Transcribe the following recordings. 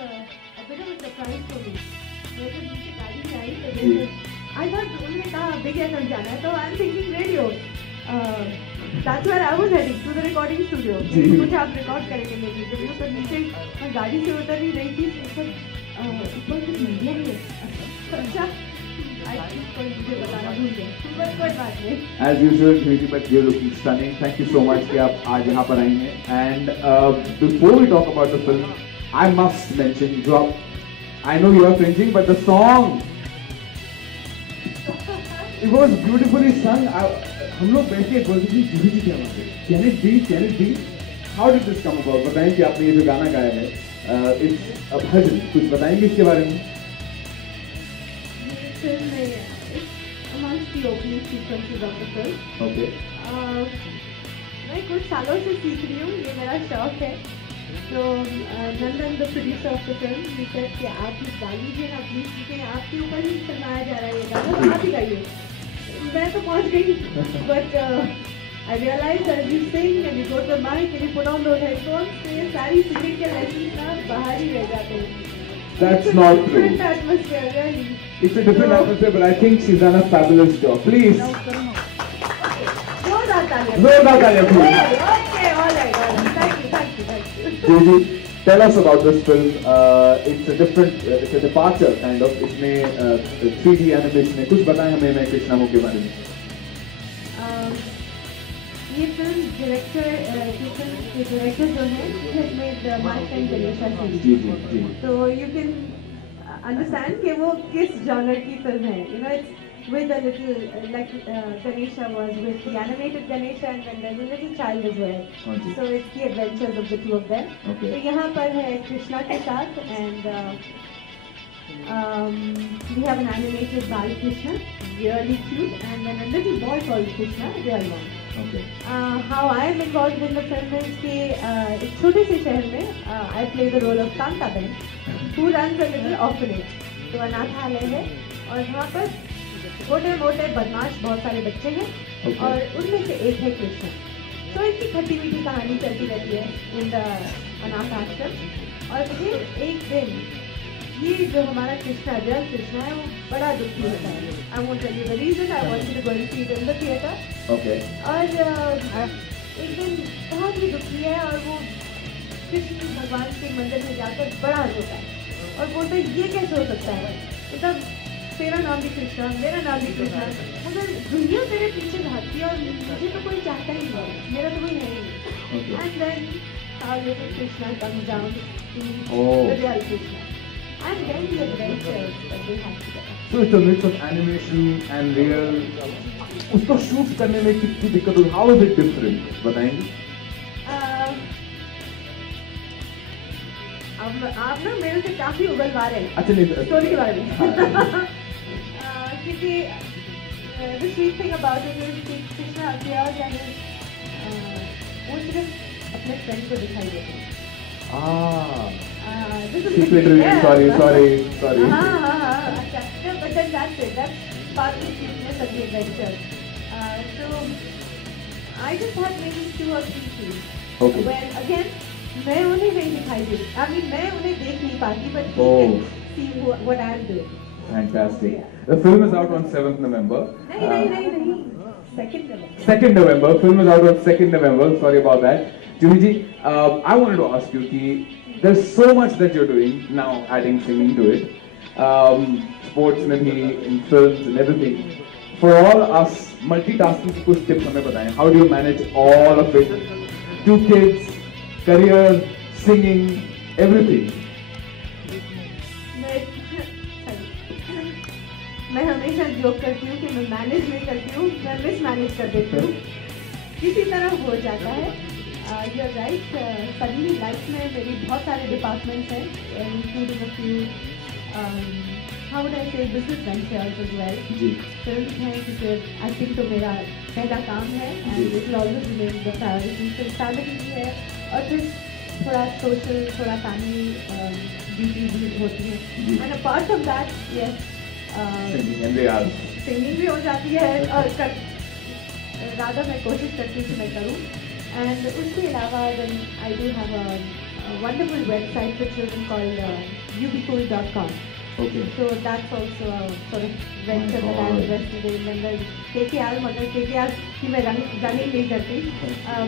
a bit of a surprise for me. मैं जब नीचे गाड़ी में आई तो I thought उन्होंने कहा Big FM जाना है, तो I'm thinking radio. That's where I was heading, to the recording studio. कुछ आप रिकॉर्ड करेंगे मेरी जब मैं पर नीचे मैं गाड़ी से उतर ही रही थी ऊपर कुछ मीडिया ही है अच्छा As usual, Jyoti, but you're looking stunning. Thank you so much कि आप आज यहाँ पर आई हैं. And before we talk about the film, I must mention जो आप, I know you are cringing, but the song, it was beautifully sung. हम लोग बैठ के बोलते थे जूही जी क्या बात है, can it be? How did this come about? बताएं कि आपने ये जो गाना गाया है, it's a भजन, कुछ बताएंगे इसके बारे में? फिल्म में amongst the opening sequences of the film. Okay. मैं कुछ सालों से सीख रही हूँ, ये मेरा शौक है. तो नंदन the producer of the film, he said कि आप ये गा लीजिए ना प्लीज, क्योंकि आपके ऊपर ही फिल्माया जा रहा है ये गाना, आप ही गाइए. मैं तो पहुँच गई, but I realized as you sing and you go to the mic and you put on those headphones, तो ये सारी singing के lessons ना बाहर ही रह जाते हैं. That's not true. It's a different atmosphere, really. It's a different atmosphere, but I think she's done a fabulous job. Please. जोरदार तालियां, please. Okay, all right. Thank you. Jyoti, tell us about this film. It's a departure kind of. इसमें 3D animation है. कुछ बताएं हमें मैं कृष्णा के बारे में. ये फिल्म डायरेक्टर जो है, he has made My Friend Ganesha series. So you can understand कि वो किस genre की फिल्म है. You know, it's with a little like Ganesha was with the animated Ganesha, and then there's a little child as well. Okay. So it's the adventures of the two of them. Okay. तो यहाँ पर है कृष्णा के साथ, and we have an animated Bal Krishna, really cute, and then a little boy called Krishna, real one. Okay. How I am involved in the film is कि एक छोटे से शहर में I play the role of Kantaben, who runs a little orphanage. तो अनाथालय है और वहाँ पर छोटे मोटे बदमाश बहुत सारे बच्चे हैं. Okay. और उनमें से एक है कृष्ण. तो इसकी खट्टी मीठी कहानी चलती रहती है in the अनाथ आश्रम. और फिर एक दिन ये जो हमारा कृष्णा, रियल कृष्णा है, वो बड़ा दुखी होता है. I won't tell you the reason. I want you to go and see it in the theater. Okay. और एक दिन बहुत ही दुखी है और वो कृष्ण भगवान के मंदिर में जाकर बड़ा रोता है और बोलता है ये कैसे हो सकता है, मतलब तेरा नाम भी कृष्णा, मेरा नाम भी कृष्णा, मगर दुनिया तेरे पीछे भागती है और मुझे तो कोई चाहता ही नहीं, मेरा तो कोई है ही नहीं. And then how little Krishna comes down to the real Krishna. And then the adventures that they have together. So it's a mix of animation and real. उसको शूट करने में कितनी दिक्कत हुई? How is it different? बताएंगे? अब आप ना मेरे से काफी उगलवा रहे हैं. अच्छा नहीं. स्टोरी के बारे में. क्योंकि the sweet thing about it is कि कृष्णा अभियान यानी वो सिर्फ अपने फ्रेंड को दिखाई देते हैं. Secret reveal. Sorry. हाँ. अच्छा. No, but then that's it. That's part of the sweetness of the adventure. So I just had maybe 2 or 3 scenes. Okay. Where again, मैं उन्हें नहीं दिखाई देती. I mean, मैं उन्हें देख नहीं पाती, but they can see what I'm doing. Fantastic. The film is out on 7th November. नहीं. 2nd November. Film is out on 2nd November. Sorry about that. Jyoti ji, I wanted to ask you कि there's so much that you're doing now, adding singing to it, sports में भी, in films and everything. For all us, multitasking की कुछ tips हमें बताएं. How do you manage all of it? 2 kids, career, singing, everything. मैं हमेशा joke करती हूँ कि मैं मैनेज नहीं करती हूँ, मैं मिसमैनेज कर देती हूँ. किसी तरह हो जाता है. You're right. Suddenly लाइफ में मेरी बहुत सारे डिपार्टमेंट्स हैं, including a few how would I say business ventures as well. Film है क्योंकि एक्टिंग तो मेरा पहला काम है and it will always remain the priority. फिर फैमिली भी है और फिर थोड़ा सोशल, थोड़ा फैमिली ड्यूटीज भी होती है. And apart from that, yes. Singing भी हो जाती है और ज़्यादा मैं कोशिश करती हूँ कि मैं करूँ. एंड उसके अलावा then I do have a wonderful website for children called ubcool.com. Okay. So that's also a sort of venture that I invested in. And then KKR, मतलब KKR की मैं रनिंग नहीं करती,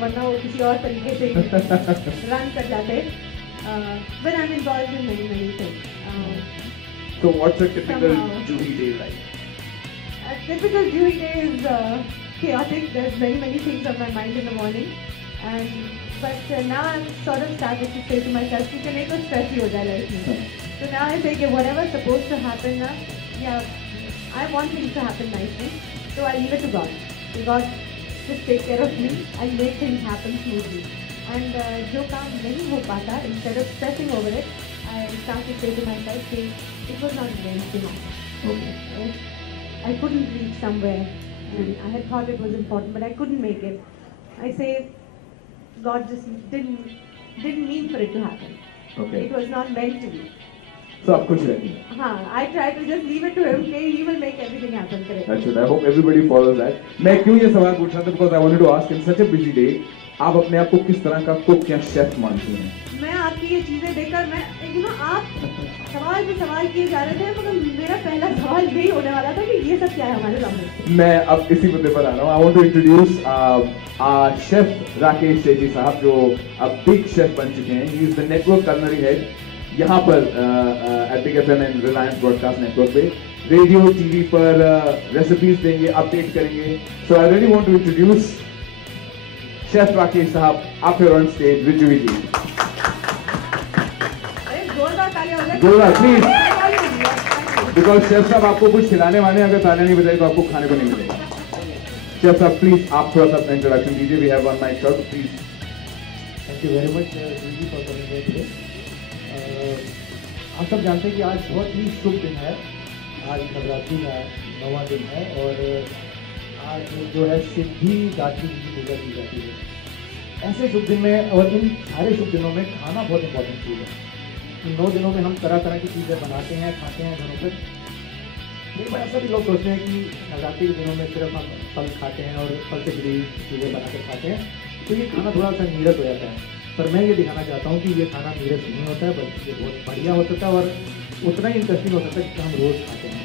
वरना वो किसी और तरीके से रन कर जाते. But I'm involved in many things. So what's a typical Juhi day like? A typical Juhi day is chaotic. There's many things on my mind in the morning, but now I'm sort of started to say to myself, कि नहीं तो stress ही हो जाए life में. So now I say that whatever's supposed to happen now, I want things to happen nicely. So I leave it to God. So God just take care of me and make things happen smoothly. And जो काम नहीं हो पाता, instead of stressing over it, I start to say to myself, it was not meant to happen. Okay. I couldn't reach somewhere, and I had thought it was important, but I couldn't make it. I say, God just didn't mean for it to happen. Okay. It was not meant to be. So आप खुश रहती हैं? हाँ, I try to just leave it to him. He will make everything happen. Correct. That's it. I hope everybody follows that. मैं क्यों ये सवाल पूछ रहा था? Because I wanted to ask in such a busy day, आप अपने आप को किस तरह का कुक या शेफ मानती हैं? मैं आपकी ये चीजें देखकर आप सवाल पे सवाल किए जा रहे थे, मगर मेरा पहला सवाल यही होने वाला था कि ये सब क्या है हमारे सामने. मैं अब इसी मुद्दे पर आ रहा हूँ. I want to introduce chef Rakesh Sethi साहब, जो अब बिग शेफ बन चुके हैं. He is the network culinary head यहाँ पर Big FM and Reliance broadcast network पे रेडियो टीवी पर रेसिपीज देंगे, अपडेट करेंगे. So I really want to introduce chef Rakesh साहब up here on stage with Juhi ji. जोरदार प्लीज, बिकॉज शेफ साहब आपको कुछ खिलाने वाले, अगर तालियां नहीं बजाई तो आपको खाने को नहीं मिलेगा. शेफ साहब प्लीज आप थोड़ा सा अपना इंट्रोडक्शन दीजिए. We have one mic shot please. Thank you very much Juhi for coming here today. आप सब जानते हैं कि आज बहुत ही शुभ दिन है. आज नवरात्रि का 9वां दिन है और आज जो है सिद्धिदात्री जी की पूजा की जाती है. ऐसे शुभ दिन में और इन सारे शुभ दिनों में खाना बहुत इंपॉर्टेंट चीज़ है. इन 9 दिनों में हम तरह तरह की चीज़ें बनाते हैं, खाते हैं घरों पर. एक बार ऐसा भी लोग सोचते हैं कि नवरात्रि के दिनों में सिर्फ हम फल खाते हैं और फल से जुड़ी चीज़ें बना कर खाते हैं, तो ये खाना थोड़ा सा नीरस हो जाता है. पर मैं ये दिखाना चाहता हूँ कि ये खाना नीरस नहीं होता है, बल्कि ये बहुत बढ़िया हो सकता है और उतना ही इंटरेस्टिंग हो सकता है जितना हम रोज़ खाते हैं.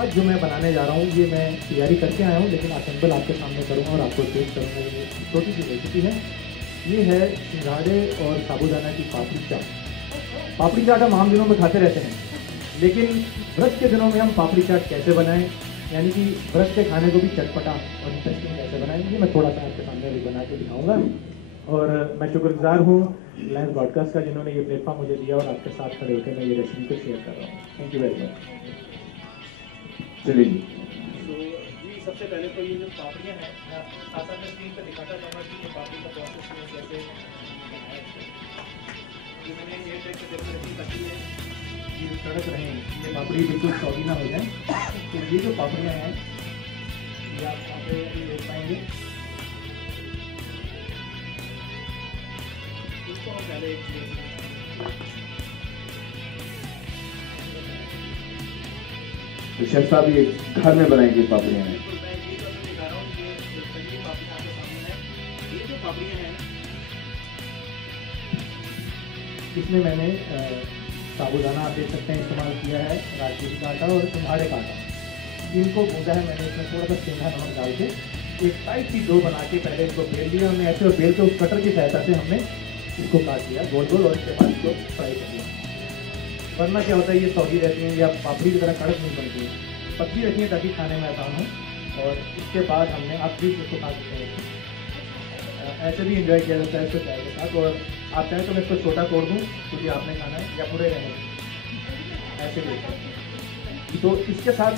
आज जो मैं बनाने जा रहा हूँ ये मैं तैयारी करके आया हूँ, लेकिन असेंबल आपके सामने करूँगा और आपको टेस्ट करूँगा. ये छोटी सी रेसिपी है. ये है सिंघाड़े और साबूदाना की पापड़ी चाट. पापड़ी चाट हम आम दिनों में खाते रहते हैं, लेकिन व्रत के दिनों में हम पापड़ी चाट कैसे बनाएं, यानी कि व्रत के खाने को भी चटपटा और इंटरेस्टिंग कैसे बनाएंगे, मैं थोड़ा सा आपके सामने भी बना के दिखाऊंगा. और मैं शुक्रगुजार हूँ रिलायंस ब्रॉडकास्ट का, जिन्होंने ये प्लेटफॉर्म मुझे दिया और आपके साथ खड़े होकर मैं ये रेसिपी को शेयर कर रहा हूँ. Thank you very much. चलिए जी, सबसे पहले तो ये जो पापड़ियाँ हैं, साथ में स्क्रीन पर दिखाता जाऊँगा कि ये पापड़ी का प्रोसेस में कैसे ये मैंने ये डेकोरेशन रखी है. ये तड़क रहे हैं, ये पापड़ी बिल्कुल सॉगी ना हो जाए. तो ये जो पापड़ियाँ हैं ये आप यहाँ पे देख पाएंगे. इसको हम पहले तो शेफ साहब ये घर में बनाएंगे पापड़ियाँ हैं. इसमें मैंने साबूदाना आप देख सकते हैं इस्तेमाल किया है, राजगिरी का आटा और सिंघाड़े का आटा. इनको भूजा है मैंने. इसमें थोड़ा सा सेंधा नमक डाल के एक टाइट सी डो बना के पहले इसको बेल लिया हमने ऐसे, और बेल के उस कटर की सहायता से हमने इसको काट लिया गोल गोल, और इसके बाद इसको फ्राई कर लिया. वरना क्या होता है, ये सौगी रहती हैं या पापड़ी की तरह कड़क नहीं बनती है. पतली रखी है ताकि खाने में आसान हो. और इसके बाद हमने आप भी इसको खा सकते हैं, ऐसे भी एंजॉय किया जाता है इसको चाय के साथ. और आप चाहें तो मैं इसको छोटा तोड़ दूँ क्योंकि आपने खाना है, या पूरे रहेंगे ऐसे भी. तो इसके साथ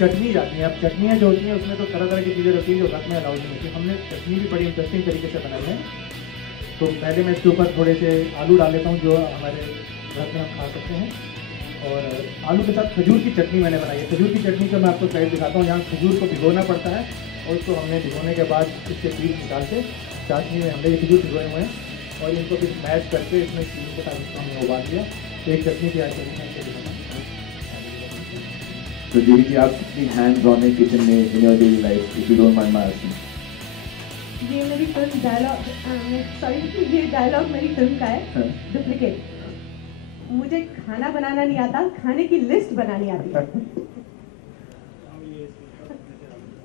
चटनी जाती है. अब चटनियाँ जो होती हैं उसमें तो तरह तरह की चीज़ें होती हैं जो रस में अलाउड नहीं होती. हमने चटनी भी बड़ी इंटरेस्टिंग तरीके से बनाई है. तो पहले मैं इसके ऊपर थोड़े से आलू डाल लेता हूँ जो हमारे व्रत में हम खा सकते हैं. और आलू के साथ खजूर की चटनी मैंने बनाई है. खजूर की चटनी का मैं आपको साइड दिखाता हूँ. यहाँ खजूर को भिगोना पड़ता है और उसको हमने भिगोने के बाद इसके बीज निकाल के चाशनी में हमने ये खजूर भिगोए हुए हैं और इनको फिर मैश करके इसमें चीनी के साथ इसको हमने उबाल दिया. तो एक चटनी तैयार करी है इसके दिखाना. तो जुही जी, आप कितनी हैंड्स ऑन है किचन में in your daily life, if you don't mind my asking? ये मेरी फिल्म डायलॉग ये डायलॉग मेरी फिल्म का है, डुप्लीकेट। मुझे खाना बनाना नहीं आता, खाने की लिस्ट बनानी आती है।